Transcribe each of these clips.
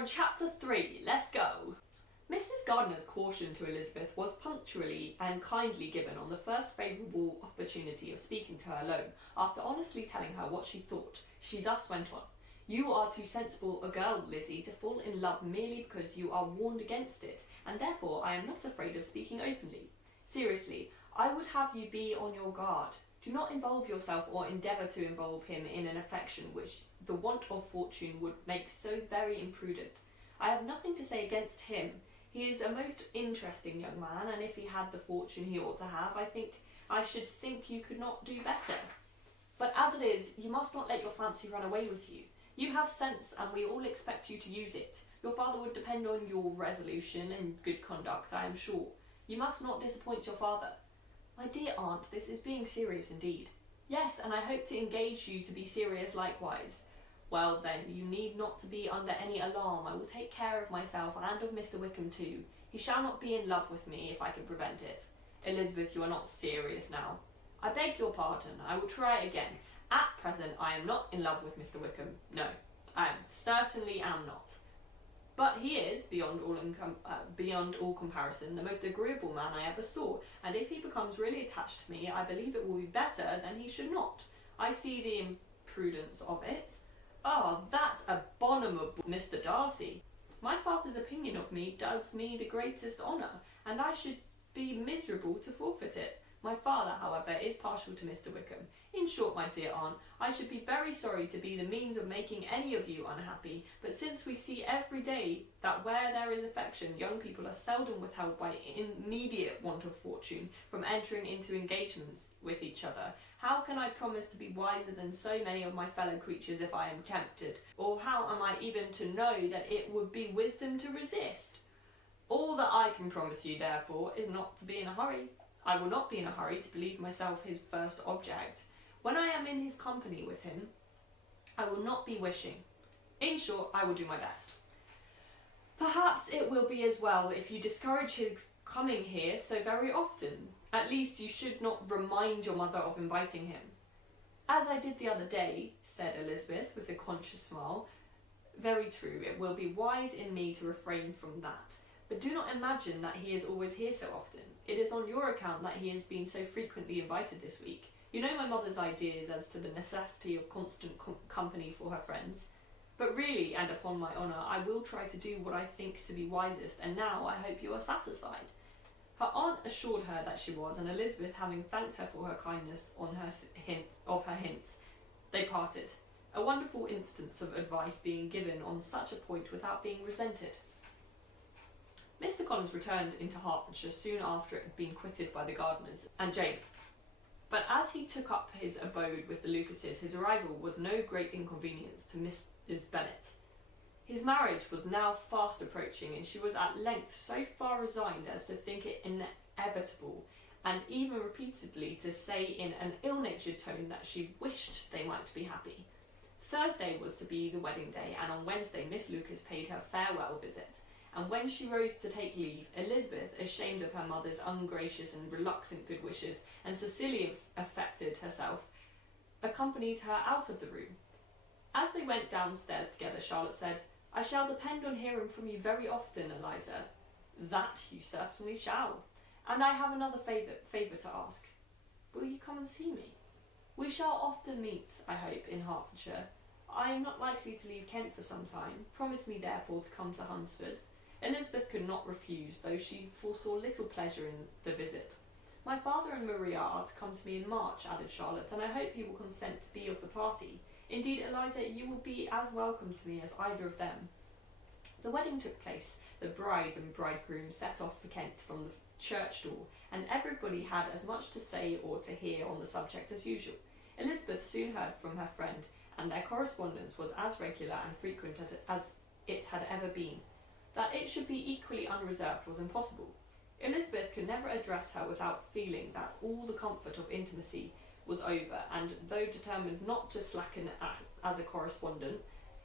on chapter 3, let's go! Mrs. Gardiner's caution to Elizabeth was punctually and kindly given on the first favourable opportunity of speaking to her alone. After honestly telling her what she thought, she thus went on. You are too sensible a girl, Lizzie, to fall in love merely because you are warned against it, and therefore I am not afraid of speaking openly. Seriously, I would have you be on your guard. Do not involve yourself or endeavour to involve him in an affection which the want of fortune would make so very imprudent. I have nothing to say against him. He is a most interesting young man, and if he had the fortune he ought to have, I should think you could not do better. But as it is, you must not let your fancy run away with you. You have sense, and we all expect you to use it. Your father would depend on your resolution and good conduct, I am sure. You must not disappoint your father. My dear aunt, this is being serious indeed. Yes, and I hope to engage you to be serious likewise. Well then, you need not to be under any alarm. I will take care of myself and of Mr. Wickham too. He shall not be in love with me if I can prevent it. Elizabeth, you are not serious now. I beg your pardon. I will try again. At present, I am not in love with Mr. Wickham. No, I certainly am not. But he is, beyond all comparison, the most agreeable man I ever saw, and if he becomes really attached to me, I believe it will be better than he should not. I see the imprudence of it. Ah, that abominable Mr. Darcy! My father's opinion of me does me the greatest honour, and I should be miserable to forfeit it. My father, however, is partial to Mr. Wickham. In short, my dear aunt, I should be very sorry to be the means of making any of you unhappy, but since we see every day that where there is affection, young people are seldom withheld by immediate want of fortune from entering into engagements with each other, how can I promise to be wiser than so many of my fellow creatures if I am tempted? Or how am I even to know that it would be wisdom to resist? All that I can promise you, therefore, is not to be in a hurry. I will not be in a hurry to believe myself his first object. When I am in his company with him, I will not be wishing. In short, I will do my best. Perhaps it will be as well if you discourage his coming here so very often. At least you should not remind your mother of inviting him. As I did the other day, said Elizabeth with a conscious smile. Very true, it will be wise in me to refrain from that. But do not imagine that he is always here so often. It is on your account that he has been so frequently invited this week. You know my mother's ideas as to the necessity of constant company for her friends. But really, and upon my honour, I will try to do what I think to be wisest, and now I hope you are satisfied. Her aunt assured her that she was, and Elizabeth, having thanked her for her kindness on her hints, they parted. A wonderful instance of advice being given on such a point without being resented. Mr. Collins returned into Hertfordshire soon after it had been quitted by the Gardiners and Jane. But as he took up his abode with the Lucases, his arrival was no great inconvenience to Mrs. Bennet. His marriage was now fast approaching, and she was at length so far resigned as to think it inevitable, and even repeatedly to say in an ill-natured tone that she wished they might be happy. Thursday was to be the wedding day, and on Wednesday Miss Lucas paid her farewell visit. And when she rose to take leave, Elizabeth, ashamed of her mother's ungracious and reluctant good wishes, and Cecilia affected herself, accompanied her out of the room. As they went downstairs together, Charlotte said, I shall depend on hearing from you very often, Eliza. That you certainly shall. And I have another favour to ask. Will you come and see me? We shall often meet, I hope, in Hertfordshire. I am not likely to leave Kent for some time. Promise me, therefore, to come to Hunsford. Elizabeth could not refuse, though she foresaw little pleasure in the visit. My father and Maria are to come to me in March, added Charlotte, and I hope he will consent to be of the party. Indeed, Eliza, you will be as welcome to me as either of them. The wedding took place. The bride and bridegroom set off for Kent from the church door, and everybody had as much to say or to hear on the subject as usual. Elizabeth soon heard from her friend, and their correspondence was as regular and frequent as it had ever been. That it should be equally unreserved was impossible. Elizabeth could never address her without feeling that all the comfort of intimacy was over, and though determined not to slacken as a correspondent,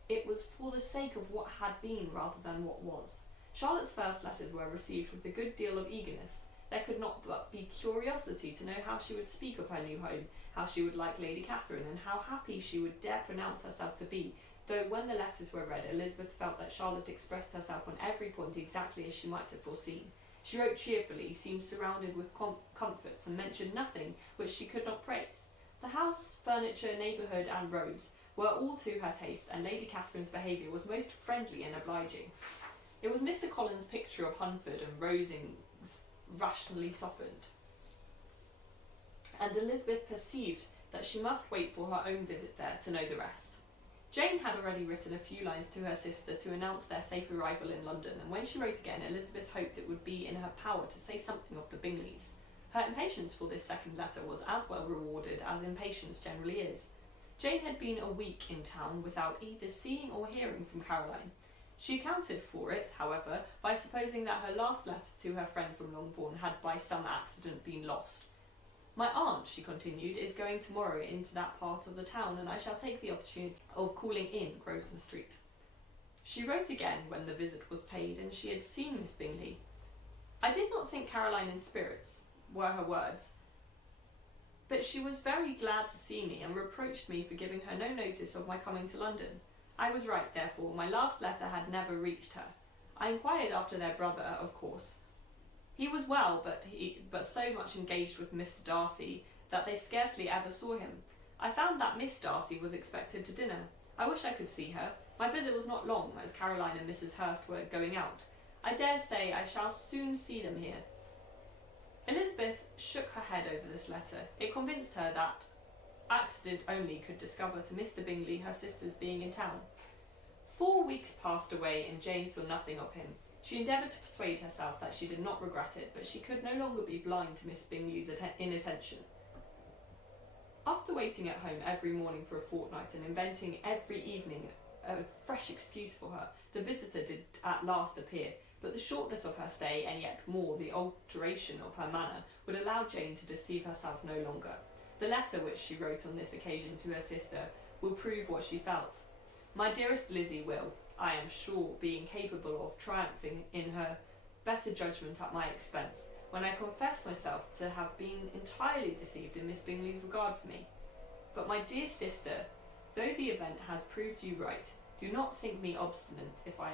it was for the sake of what had been rather than what was. Charlotte's first letters were received with a good deal of eagerness. There could not but be curiosity to know how she would speak of her new home, how she would like Lady Catherine, and how happy she would dare pronounce herself to be, though when the letters were read, Elizabeth felt that Charlotte expressed herself on every point exactly as she might have foreseen. She wrote cheerfully, seemed surrounded with comforts, and mentioned nothing which she could not praise. The house, furniture, neighbourhood, and roads were all to her taste, and Lady Catherine's behaviour was most friendly and obliging. It was Mr. Collins' picture of Hunford and Rosings rationally softened, and Elizabeth perceived that she must wait for her own visit there to know the rest. Jane had already written a few lines to her sister to announce their safe arrival in London, and when she wrote again, Elizabeth hoped it would be in her power to say something of the Bingleys. Her impatience for this second letter was as well rewarded as impatience generally is. Jane had been a week in town without either seeing or hearing from Caroline. She accounted for it, however, by supposing that her last letter to her friend from Longbourn had by some accident been lost. My aunt, she continued, is going tomorrow into that part of the town, and I shall take the opportunity of calling in Grosvenor Street. She wrote again when the visit was paid, and she had seen Miss Bingley. I did not think Caroline in spirits, were her words, but she was very glad to see me, and reproached me for giving her no notice of my coming to London. I was right, therefore. My last letter had never reached her. I inquired after their brother, of course. He was well, but so much engaged with Mr. Darcy that they scarcely ever saw him. I found that Miss Darcy was expected to dinner. I wish I could see her. My visit was not long, as Caroline and Mrs. Hurst were going out. I dare say I shall soon see them here. Elizabeth shook her head over this letter. It convinced her that accident only could discover to Mr. Bingley her sister's being in town. 4 weeks passed away, and Jane saw nothing of him. She endeavoured to persuade herself that she did not regret it, but she could no longer be blind to Miss Bingley's inattention. After waiting at home every morning for a fortnight and inventing every evening a fresh excuse for her, the visitor did at last appear, but the shortness of her stay, and yet more the alteration of her manner, would allow Jane to deceive herself no longer. The letter which she wrote on this occasion to her sister will prove what she felt. My dearest Lizzie will, I am sure, be incapable of triumphing in her better judgment at my expense, when I confess myself to have been entirely deceived in Miss Bingley's regard for me. But my dear sister, though the event has proved you right, do not think me obstinate if I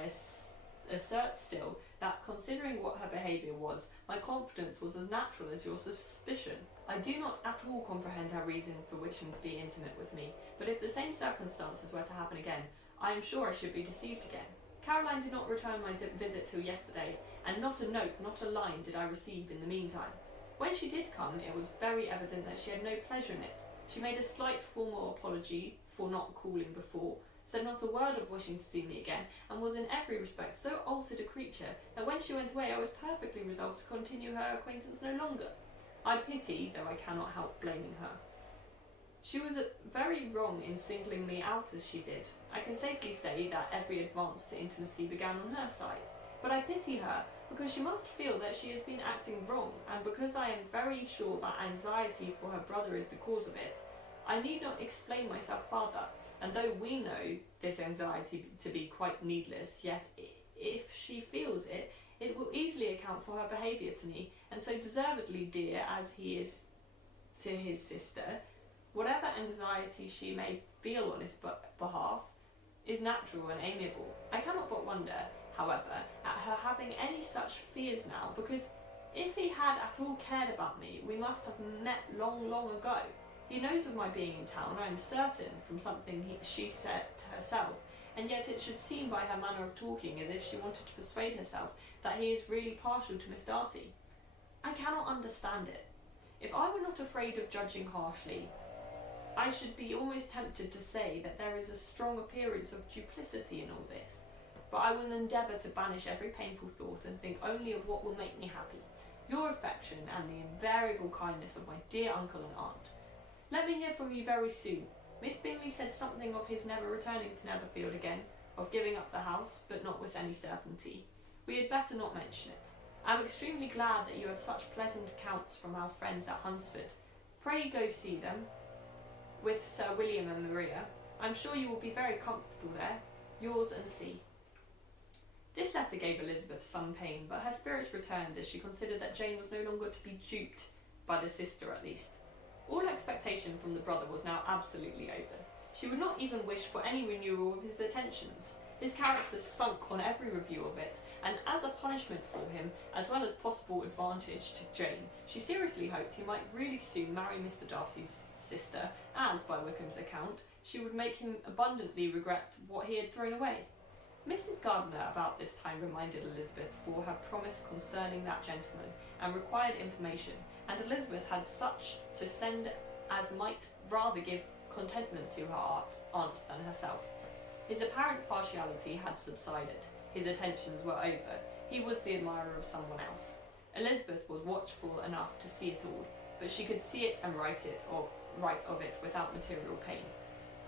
assert still that, considering what her behaviour was, my confidence was as natural as your suspicion. I do not at all comprehend her reason for wishing to be intimate with me, but if the same circumstances were to happen again, I am sure I should be deceived again. Caroline did not return my visit till yesterday, and not a note, not a line did I receive in the meantime. When she did come, it was very evident that she had no pleasure in it. She made a slight formal apology for not calling before, said not a word of wishing to see me again, and was in every respect so altered a creature that when she went away I was perfectly resolved to continue her acquaintance no longer. I pity, though I cannot help blaming her. She was very wrong in singling me out as she did. I can safely say that every advance to intimacy began on her side, but I pity her because she must feel that she has been acting wrong, and because I am very sure that anxiety for her brother is the cause of it. I need not explain myself farther, and though we know this anxiety to be quite needless, yet if she feels it, it will easily account for her behaviour to me, and so deservedly dear as he is to his sister, whatever anxiety she may feel on his behalf is natural and amiable. I cannot but wonder, however, at her having any such fears now, because if he had at all cared about me, we must have met long, long ago. He knows of my being in town, I am certain, from something she said to herself, and yet it should seem by her manner of talking as if she wanted to persuade herself that he is really partial to Miss Darcy. I cannot understand it. If I were not afraid of judging harshly, I should be almost tempted to say that there is a strong appearance of duplicity in all this, but I will endeavour to banish every painful thought and think only of what will make me happy, your affection and the invariable kindness of my dear uncle and aunt. Let me hear from you very soon. Miss Bingley said something of his never returning to Netherfield again, of giving up the house, but not with any certainty. We had better not mention it. I am extremely glad that you have such pleasant accounts from our friends at Hunsford. Pray go see them, with Sir William and Maria. I am sure you will be very comfortable there. Yours and C. This letter gave Elizabeth some pain, but her spirits returned as she considered that Jane was no longer to be duped, by the sister at least. All expectation from the brother was now absolutely over. She would not even wish for any renewal of his attentions. His character sunk on every review of it, and as a punishment for him, as well as possible advantage to Jane, she seriously hoped he might really soon marry Mr. Darcy's sister, as, by Wickham's account, she would make him abundantly regret what he had thrown away. Mrs. Gardiner about this time reminded Elizabeth for her promise concerning that gentleman, and required information, and Elizabeth had such to send as might rather give contentment to her aunt than herself. His apparent partiality had subsided. His attentions were over. He was the admirer of someone else. Elizabeth was watchful enough to see it all, but she could see it and write of it without material pain.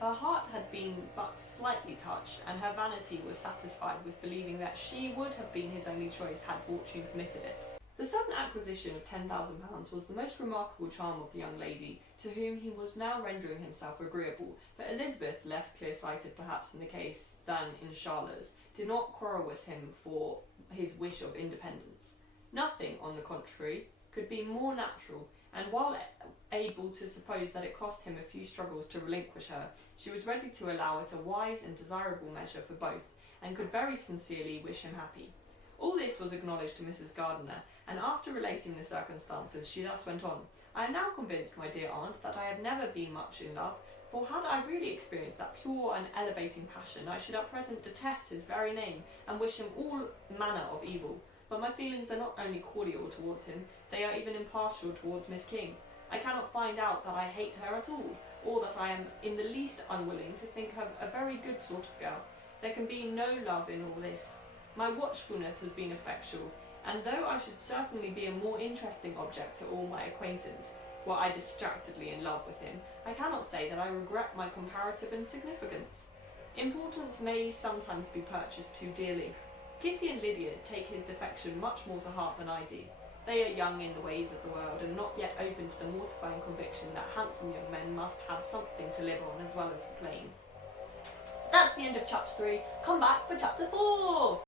Her heart had been but slightly touched, and her vanity was satisfied with believing that she would have been his only choice had fortune permitted it. The sudden acquisition of £10,000 was the most remarkable charm of the young lady, to whom he was now rendering himself agreeable, but Elizabeth, less clear-sighted perhaps in the case than in Charlotte's, did not quarrel with him for his wish of independence. Nothing, on the contrary, could be more natural, and while able to suppose that it cost him a few struggles to relinquish her, she was ready to allow it a wise and desirable measure for both, and could very sincerely wish him happy. All this was acknowledged to Mrs. Gardiner, and after relating the circumstances, she thus went on: "I am now convinced, my dear aunt, that I have never been much in love, for had I really experienced that pure and elevating passion, I should at present detest his very name, and wish him all manner of evil. But my feelings are not only cordial towards him, they are even impartial towards Miss King. I cannot find out that I hate her at all, or that I am in the least unwilling to think her a very good sort of girl. There can be no love in all this. My watchfulness has been effectual, and though I should certainly be a more interesting object to all my acquaintance, were I distractedly in love with him, I cannot say that I regret my comparative insignificance. Importance may sometimes be purchased too dearly. Kitty and Lydia take his defection much more to heart than I do. They are young in the ways of the world, and not yet open to the mortifying conviction that handsome young men must have something to live on as well as the plain." That's the end of chapter 3. Come back for chapter 4!